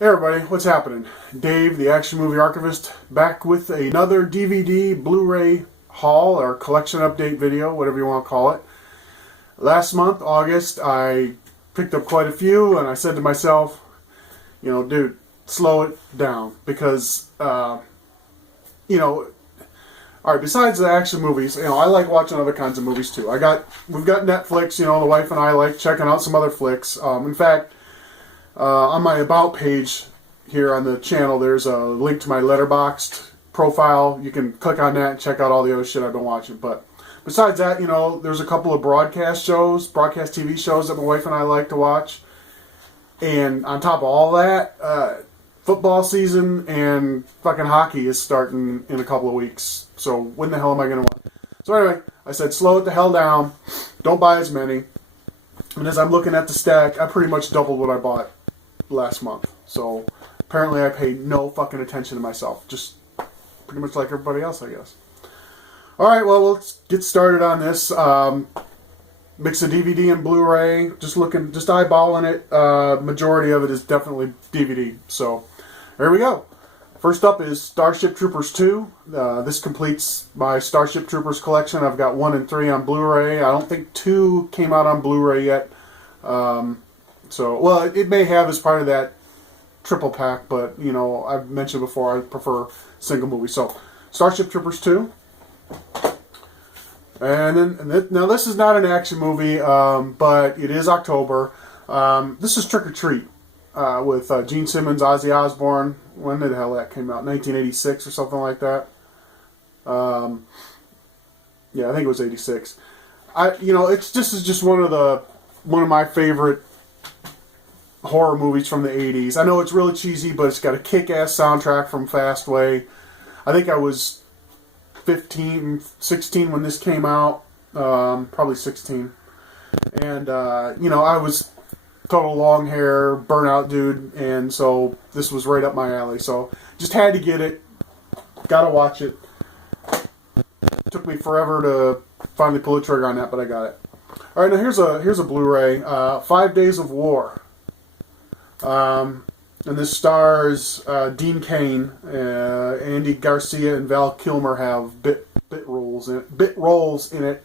Hey everybody, what's happening? Dave, the Action Movie Archivist, back with another DVD, Blu-ray haul or collection update video, whatever you want to call it. Last month, August, I picked up quite a few, and I said to myself, dude, slow it down, because, alright, besides the action movies, I like watching other kinds of movies too. We've got Netflix, the wife and I like checking out some other flicks. In fact, on my About page here on the channel, there's a link to my Letterboxd profile. You can click on that and check out all the other shit I've been watching. But besides that, there's a couple of broadcast TV shows that my wife and I like to watch. And on top of all that, football season and fucking hockey is starting in a couple of weeks. So when the hell am I going to watch? So anyway, I said slow it the hell down. Don't buy as many. And as I'm looking at the stack, I pretty much doubled what I bought last month. So apparently I paid no fucking attention to myself. Just pretty much like everybody else, I guess. Alright, well, let's get started on this. Mix of DVD and Blu-ray. Just eyeballing it. Majority of it is definitely DVD. So there we go. First up is Starship Troopers 2. This completes my Starship Troopers collection. I've got 1 and 3 on Blu-ray. I don't think 2 came out on Blu-ray yet. It may have as part of that triple pack, but, I've mentioned before I prefer single movies. So, Starship Troopers 2. Now this is not an action movie, but it is October. This is Trick or Treat. With Gene Simmons, Ozzy Osbourne. When the hell that came out? 1986 or something like that. Yeah, I think it was 86. This is just one of my favorite horror movies from the 80s. I know it's really cheesy, but it's got a kick-ass soundtrack from Fastway. I think I was 15, 16 when this came out. Probably 16. And, I was total long hair, burnout dude, and so this was right up my alley. So just had to get it. Gotta watch it. Took me forever to finally pull the trigger on that, but I got it. Alright, now here's a Blu-ray. 5 Days of War. And this stars Dean Cain, Andy Garcia, and Val Kilmer have bit roles in it.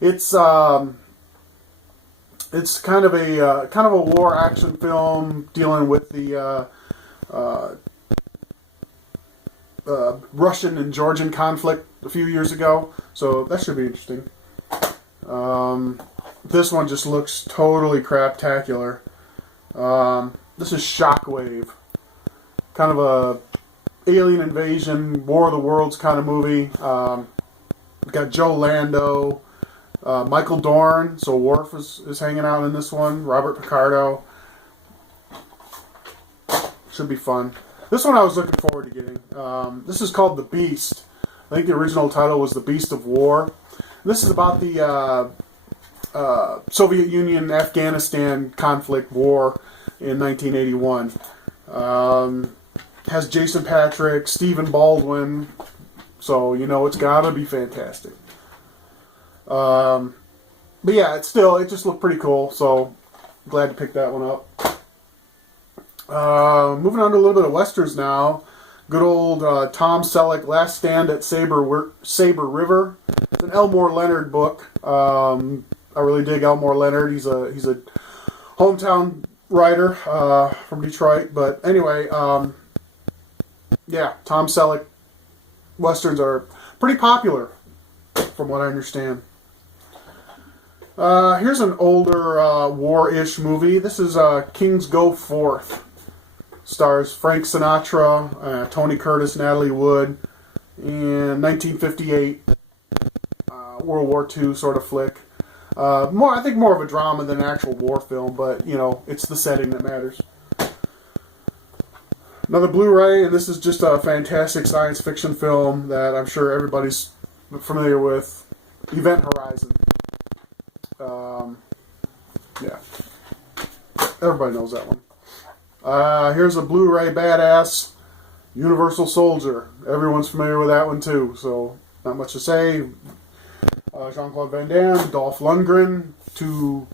It's kind of a war action film dealing with the Russian and Georgian conflict a few years ago, so that should be interesting. This one just looks totally craptacular. This is Shockwave, kind of a alien invasion, War of the Worlds kind of movie. We've got Joe Lando. Michael Dorn, so Worf is hanging out in this one. Robert Picardo. Should be fun. This one I was looking forward to getting. This is called The Beast. I think the original title was The Beast of War. This is about the Soviet Union-Afghanistan conflict war in 1981. Has Jason Patrick, Stephen Baldwin, so it's gotta be fantastic. But yeah, it just looked pretty cool, so glad to pick that one up. Moving on to a little bit of westerns now. Good old Tom Selleck, Last Stand at Saber River. It's an Elmore Leonard book. I really dig Elmore Leonard. He's a hometown writer from Detroit. But anyway, yeah, Tom Selleck westerns are pretty popular, from what I understand. Here's an older war-ish movie. This is Kings Go Forth. Stars Frank Sinatra, Tony Curtis, Natalie Wood. In 1958, World War II sort of flick. I think more of a drama than an actual war film, but it's the setting that matters. Another Blu-ray, and this is just a fantastic science fiction film that I'm sure everybody's familiar with. Event Horizon. Yeah. Everybody knows that one. Here's a Blu-ray badass, Universal Soldier. Everyone's familiar with that one too, so not much to say. Jean-Claude Van Damme, Dolph Lundgren, two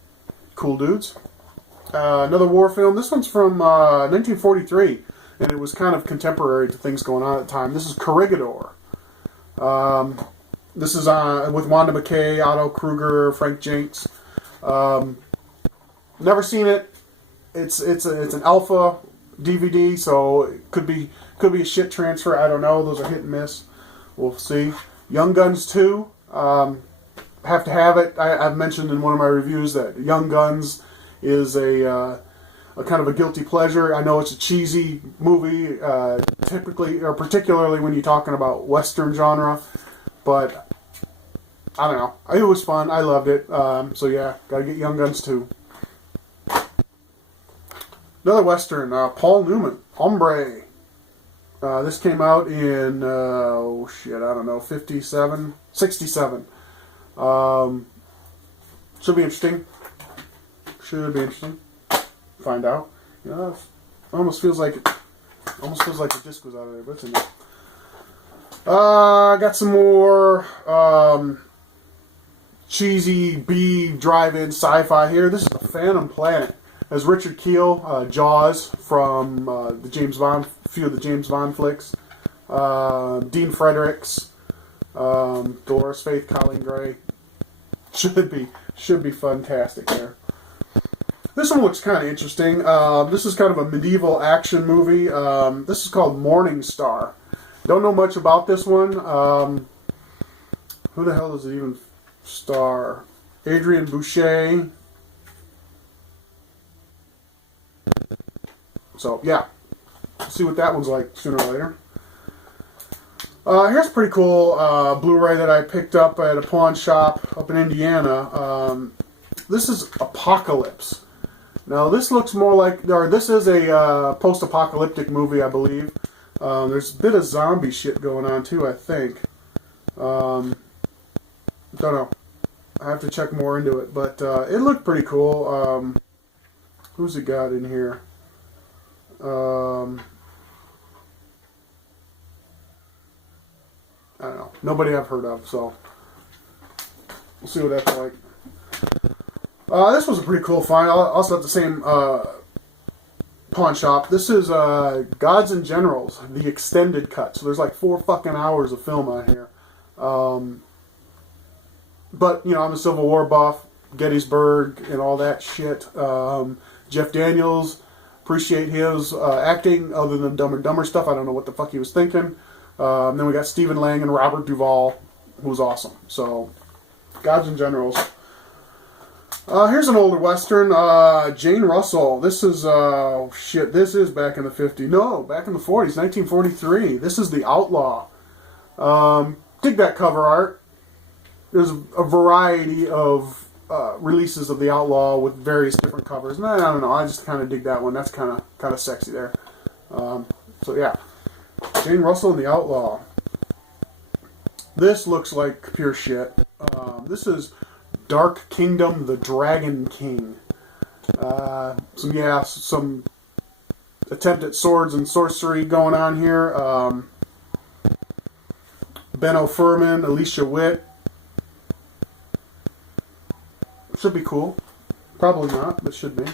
cool dudes. Another war film. This one's from 1943, and it was kind of contemporary to things going on at the time. This is Corregidor. This is with Wanda McKay, Otto Kruger, Frank Jenks. Never seen it. It's an alpha DVD, so it could be a shit transfer. I don't know. Those are hit and miss. We'll see. Young Guns 2. Have to have it. I've mentioned in one of my reviews that Young Guns is a kind of a guilty pleasure. I know it's a cheesy movie, typically or particularly when you're talking about Western genre, but I don't know. It was fun. I loved it. So yeah, gotta get Young Guns 2. Another Western, Paul Newman, Hombre. This came out in, I don't know, 67? 67. Should be interesting. Find out. You know, it almost feels like the disc was out of there, but it's in there. I got some more cheesy B drive-in sci-fi here. This is The Phantom Planet. As Richard Kiel, Jaws from the James Bond, few of the James Bond flicks. Dean Fredericks, Dolores Faith, Colleen Gray. Should be fantastic there. This one looks kind of interesting. This is kind of a medieval action movie. This is called Morning Star. Don't know much about this one. Who the hell does it even star? Adrian Boucher. So, yeah. We'll see what that one's like sooner or later. Here's a pretty cool Blu-ray that I picked up at a pawn shop up in Indiana. This is Apocalypse. Now, this looks more like... Or this is a post-apocalyptic movie, I believe. There's a bit of zombie shit going on, too, I think. Don't know. I have to check more into it. But it looked pretty cool. Who's it got in here? I don't know. Nobody I've heard of, so we'll see what that's like. This was a pretty cool find. Also at the same pawn shop. This is Gods and Generals, the extended cut. So there's like 4 fucking hours of film on here. But, you know, I'm a Civil War buff, Gettysburg and all that shit. Jeff Daniels, appreciate his acting other than Dumb and Dumber stuff. I don't know what the fuck he was thinking. Then we got Stephen Lang and Robert Duvall, who was awesome. So, Gods and Generals. Here's an older Western, Jane Russell. This is, this is back in the 50s. No, back in the 40s, 1943. This is The Outlaw. Dig that cover art. There's a variety of releases of The Outlaw with various different covers. And I don't know, I just kind of dig that one. That's kind of sexy there. So yeah, Jane Russell and The Outlaw. This looks like pure shit. This is Dark Kingdom, the Dragon King. Some attempt at swords and sorcery going on here. Benno Furman, Alicia Witt. Should be cool. Probably not, but should be.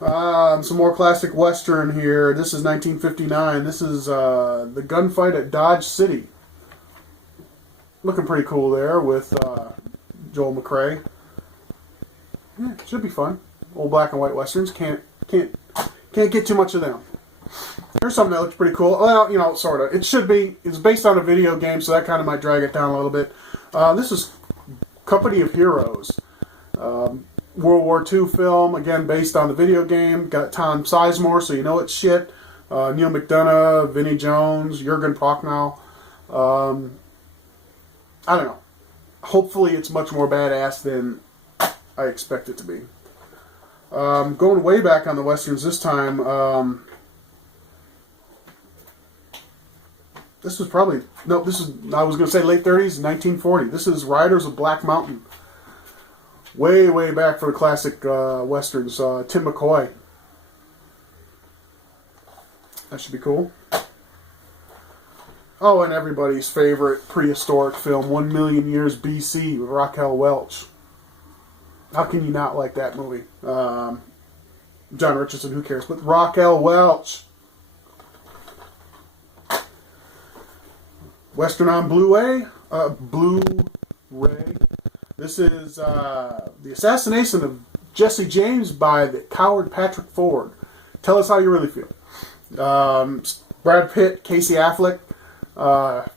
Some more classic Western here. This is 1959. This is the gunfight at Dodge City. Looking pretty cool there with Joel McRae. Yeah, should be fun. Old black and white Westerns. Can't get too much of them. Here's something that looks pretty cool. Well, you know, sort of. It should be. It's based on a video game, so that kind of might drag it down a little bit. This is Company of Heroes. World War II film, again, based on the video game. Got Tom Sizemore, so you know it's shit. Neil McDonough, Vinnie Jones, Jurgen Prochnow. I don't know. Hopefully it's much more badass than I expect it to be. Going way back on the Westerns this time. This was probably... No, this is... I was going to say late 30s, 1940. This is Riders of Black Mountain. Way, way back for the classic Westerns. Tim McCoy. That should be cool. Oh, and everybody's favorite prehistoric film, 1 Million Years BC, with Raquel Welch. How can you not like that movie? John Richardson, who cares? But Raquel Welch. Western on Blu-ray. Blu-ray. This is the assassination of Jesse James by the coward Patrick Ford. Tell us how you really feel. Brad Pitt, Casey Affleck. I've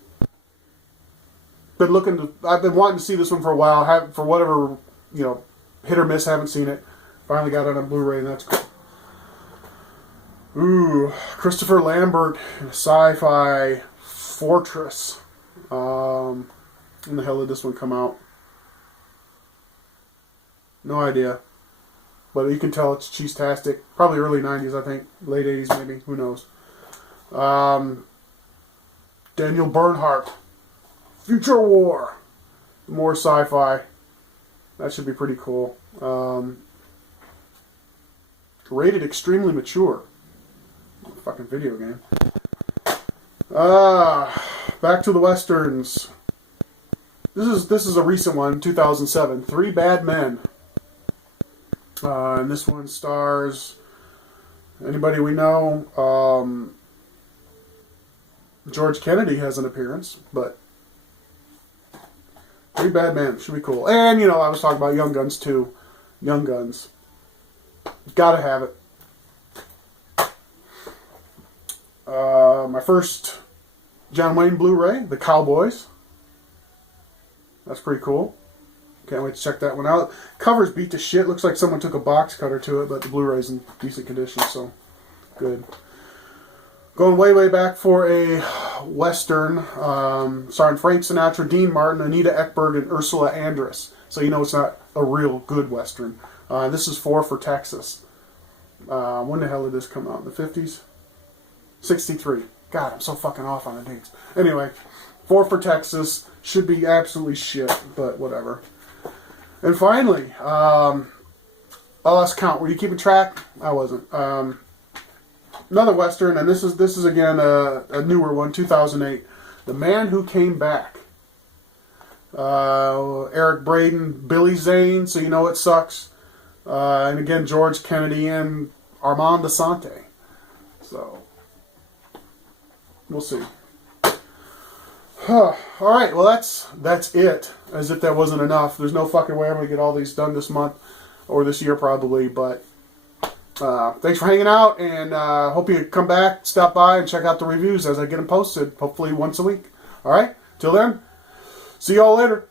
been wanting to see this one for a while. For whatever, hit or miss, haven't seen it. Finally got it on Blu-ray, and that's cool. Ooh, Christopher Lambert in a sci-fi Fortress. When the hell did this one come out? No idea. But you can tell it's cheese-tastic. Probably early 90s, I think. Late 80s, maybe. Who knows? Daniel Bernhardt. Future War. More sci-fi. That should be pretty cool. Rated extremely mature. Fucking video game. Back to the Westerns. This is a recent one, 2007. Three Bad Men. And this one stars anybody we know. George Kennedy has an appearance, but Three Bad Men should be cool. And I was talking about Young Guns too. Young Guns, gotta have it. My first John Wayne Blu-ray, The Cowboys. That's pretty cool. Can't wait to check that one out. Cover's beat to shit. Looks like someone took a box cutter to it, but the Blu-ray's in decent condition, so good. Going way, way back for a Western, starring Frank Sinatra, Dean Martin, Anita Ekberg, and Ursula Andress. So it's not a real good Western. This is Four for Texas. When the hell did this come out? In the 50s? 63. God, I'm so fucking off on the dates. Anyway, Four for Texas should be absolutely shit, but whatever. And finally, I lost count. Were you keeping track? I wasn't. Another Western, and this is again a newer one, 2008. The Man Who Came Back. Eric Braeden, Billy Zane, so you know it sucks. And again, George Kennedy and Armand Assante. So, we'll see. Alright, well that's it. As if that wasn't enough. There's no fucking way I'm going to get all these done this month. Or this year probably, but thanks for hanging out, and hope you come back, stop by, and check out the reviews as I get them posted, hopefully once a week. Alright, till then, see y'all later.